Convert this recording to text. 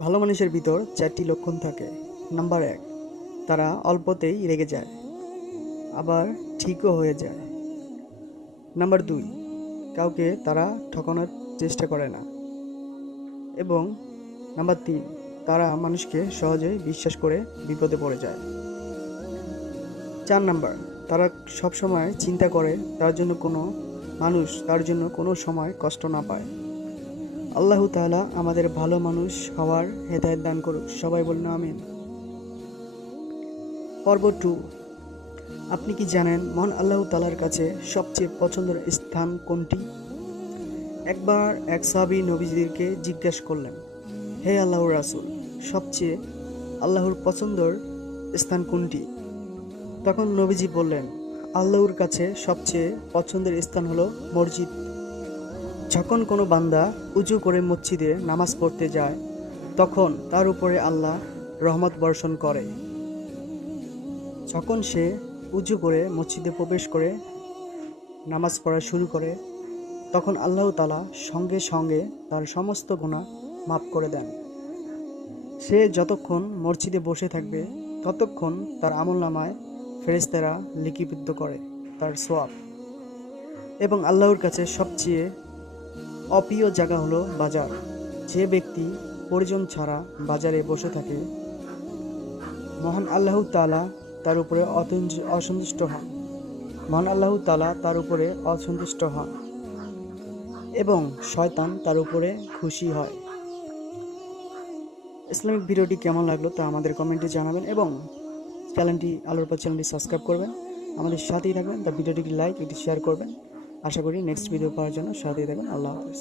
ভালো মানুষের ভিতর চারটি লক্ষণ থাকে। নাম্বার এক, তারা অল্পতেই রেগে যায়, আবার ঠিকও হয়ে যায়। নাম্বার দুই, কাউকে তারা ঠকানোর চেষ্টা করে না। এবং নাম্বার তিন, তারা মানুষকে সহজেই বিশ্বাস করে বিপদে পড়ে যায়। চার নাম্বার, তারা সবসময় চিন্তা করে তার জন্য কোনো মানুষ তার জন্য কোনো সময় কষ্ট না পায়। আল্লাহ তালা আমাদের ভালো মানুষ হওয়ার হেদায়ত দান করুক। সবাই বলুন আমিন। পর্ব টু আপনি কি জানেন মহান আল্লাহ তালার কাছে সবচেয়ে পছন্দের স্থান কোনটি? একবার এক সাবি নবীজিদেরকে জিজ্ঞেস করলেন, হে আল্লাহর রাসুল, সবচেয়ে আল্লাহর পছন্দর স্থান কোনটি? তখন নবীজি বললেন, আল্লাহর কাছে সবচেয়ে পছন্দের স্থান হলো মসজিদ। যখন কোনো বান্দা উঁচু করে মসজিদে নামাজ পড়তে যায়, তখন তার উপরে আল্লাহ রহমত বর্ষণ করে। যখন সে উঁচু করে মসজিদে প্রবেশ করে, নামাজ পড়া শুরু করে, তখন আল্লাহ তালা সঙ্গে সঙ্গে তার সমস্ত গুণা মাফ করে দেন। সে যতক্ষণ মসজিদে বসে থাকবে, ততক্ষণ তার আমল নামায় ফেরেস্তারা লিপিবদ্ধ করে তার সোয়াব। এবং আল্লাহর কাছে সবচেয়ে অপ্রিয় জায়গা হলো বাজার। যে ব্যক্তি পরিজন ছাড়া বাজারে বসে থাকে, মহান আল্লাহ তালা তার উপরে অসন্তুষ্ট হন। মহান আল্লাহ তালা তার উপরে অসন্তুষ্ট হন এবং শয়তান তার উপরে খুশি হয়। ইসলামিক ভিডিওটি কেমন লাগল তা আমাদের কমেন্টে জানাবেন এবং চ্যানেলটি আলোর পর চ্যানেলটি সাবস্ক্রাইব করবেন। আমাদের সাথেই থাকবেন, তা ভিডিওটিকে লাইক এটি শেয়ার করবেন। আশা করি নেক্সট ভিডিও পাওয়ার জন্য সাথেই থাকুন আল্লাহ হাফিজ।